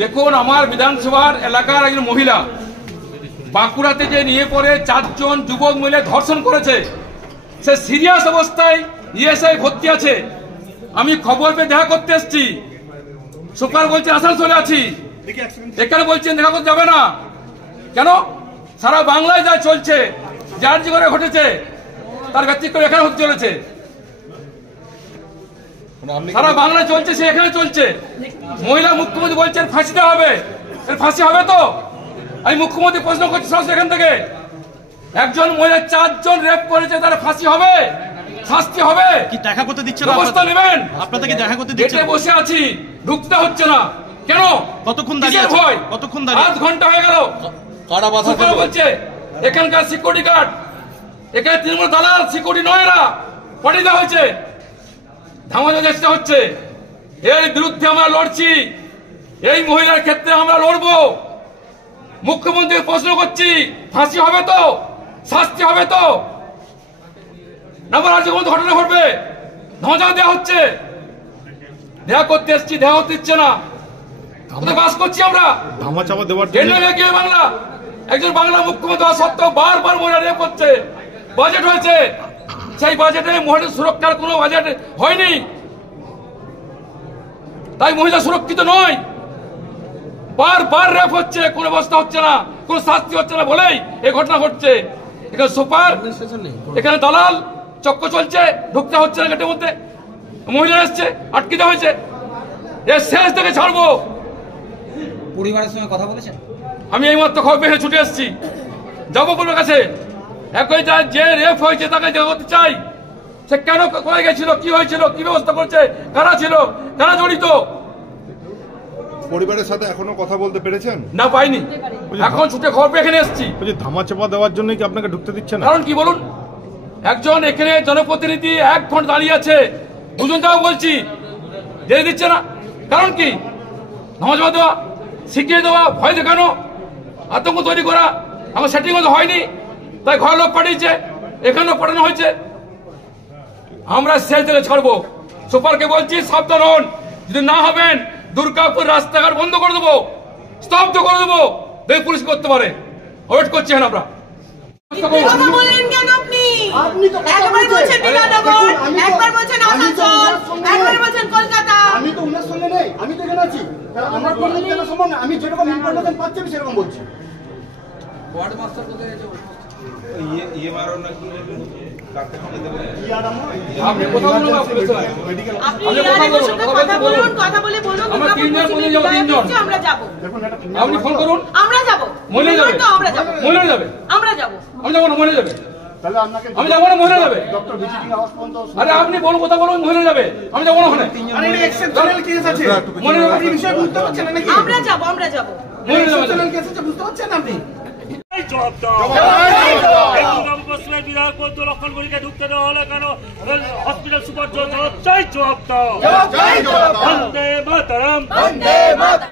দেখুন, আমার বিধানসভার এলাকার একজন মহিলা বাঁকুড়াতে যে নিয়ে পড়ে 4 জন যুবক মিলে ধর্ষণ করেছে, সে সিরিয়াস অবস্থায় ইএসআই ভর্তি আছে। আমি খবর পেয়ে দেখা করতে এসেছি। সুপার বলছে আসানসোলে আছি, এখানে বলছেন দেখা করতে যাবে না কেন? সারা বাংলায় যা চলছে, যার জীবনে ঘটেছে তার ব্যতিক্রম এখানে হতে চলেছে। সারা বাংলায় চলছে, সে এখানে চলছে। মহিলা মুখ্যমন্ত্রী বলছেন ফাঁসি দেওয়া হবে, ফাঁসি হবে তো? আমি মুখ্যমন্ত্রী প্রশ্ন করছি এখান থেকে, একজন মহিলা 4 জন রেপ করেছে, তার ফাঁসি হবে, শাস্তি হবে? কি দেখা করতে দিচ্ছে না? ব্যবস্থা নেবেন? আপনাদেরকে দেখা করতে দিচ্ছে? গেটে বসে আছি, ঢুকতে হচ্ছে না কেন? কতক্ষণ দাঁড়িয়ে আছে? কতক্ষণ দাঁড়িয়ে? 8 ঘন্টা হয়ে গেল। কারা বাধা বলছে এখানকার সিকিউরিটি গার্ড, এখানে তৃণমূল দালাল সিকিউরিটি নয়, এরা পাঠিয়ে দেওয়া হয়েছে। ধামানো চেষ্টা হচ্ছে, এর বিরুদ্ধে আমরা লড়ছি। এই মহিলার ক্ষেত্রে আমরা লড়বো। মুখ্যমন্ত্রীর প্রশ্ন করছি, ফাঁসি হবে তো, শাস্তি হবে তো? না রাজ্যে কোনো ঘটনা ঘটবে? ধামাচাপা দেওয়া হচ্ছে। দেখা করতে এসছি, দেখা করতে দিচ্ছে না। কোথায় বাস করছি আমরা? ধামাচাপা দেওয়ার বাংলা একজন বাংলা মুখ্যমন্ত্রী হওয়া সত্ত্বেও বারবার মহিলা রেপ করছে। বাজেট হয়েছে, সেই বাজেটে মহিলাদের সুরক্ষার কোনো বাজেট হয়নি, তাই মহিলা সুরক্ষিত নয়। বারবার রেপ হচ্ছে, কোনো ব্যবস্থা হচ্ছে না, কোনো শাস্তি হচ্ছে না বলেই এই ঘটনা ঘটছে। এখানে সুপার, এখানে দালাল চক্র চলছে, ঢুকতে হচ্ছে না গেটের মধ্যে। মহিলা এসছে, আটকে দেওয়া হয়েছে। এর শেষ থেকে ছাড়বো। পরিবারের সঙ্গে কথা বলেছেন? আমি এই মাত্র খবর পেয়ে ছুটে এসেছি, যাবো কোনো কাছে। একই যে রেপ হয়েছে তাকে জানতে চাই, সে কেন, কোথায় গেছিল, কি হয়েছিল, কি ব্যবস্থা করছে, কারা ছিল, কারা জড়িত। পরিবারের সাথে এখনো কথা বলতে পেরেছেন? না, পাইনি। এখন ছুটে খবর পেয়ে এখানে এসেছি। ধামাচাপা দেওয়ার জন্য কি আপনাকে ঢুকতে দিচ্ছে না? কারণ কি বলুন? একজন এখানে জনপ্রতিনিধি 1 ঘন্টা দাঁড়িয়ে আছে, 2 জন যাও বলছি, যেতে দিচ্ছে না। কারণ কি? ধামাচাপা দেওয়া, শিখিয়ে দেওয়া, ভয় দেখানো, আতঙ্ক তৈরি করা। আমার সেটিং মতো হয়নি, তাই ঘর লোক পাঠিয়েছে, এখানেও পাঠানো হয়েছে। আমরা শেষ দিনে ছাড়বো। সুপারকে বলছি সাবধান হন, যদি না হবেন দুর্গাপুর রাস্তাঘাট বন্ধ করে দেবো, স্তব্ধ করে দেবো, দেখে পুলিশ করতে পারে। ওয়েট করছি আমরা। একবার বলছেন বিধাননগর, একবার বলছেন আসানসোল, একবার বলছেন কলকাতা। আমি তো উনার সঙ্গে নেই, আমি তো এখানে আছি। আমার পরিবার কেন সম্ভব না? আমি যেরকম ইনফরমেশন পাচ্ছি আমি সেরকম বলছি। ওয়ার্ড মাস্টার কোথায় আছে? আপনি কথা বলুন, কথা বলে বলুন আমরা যাবো। আপনি ফোন করুন, আমরা যাবো। মহিলা যাবে, আমরা যাবো, মহিলা যাবে, আমরা যাবো। আমি যাবো না, মহিলা যাবে। তাহলে আপনাকে আমি যাবো না, মহিলা যাবে। ডক্টর ভিজিটিং আওয়াজ পর্যন্ত। আরে আপনি বলুন, কথা বলুন, মহিলা যাবে, আমি যাবো না ওখানে। আরে এটা এক্সেপশনাল কেস আছে, মহিলা আপনি বিষয় বুঝতে পারছেন না নাকি? আমরা যাবো, আমরা যাবো। মহিলা যাবে। এক্সেপশনাল কেস আছে, বুঝতে পারছেন আপনি? জবাব দাও। বিধায়ক বলতো লক্ষণ গড়িকে ঢুকতে দেওয়া হলো কেন? হসপিটাল সুপার জবাব চাই, জবাব দাও। বন্দে মাতরম।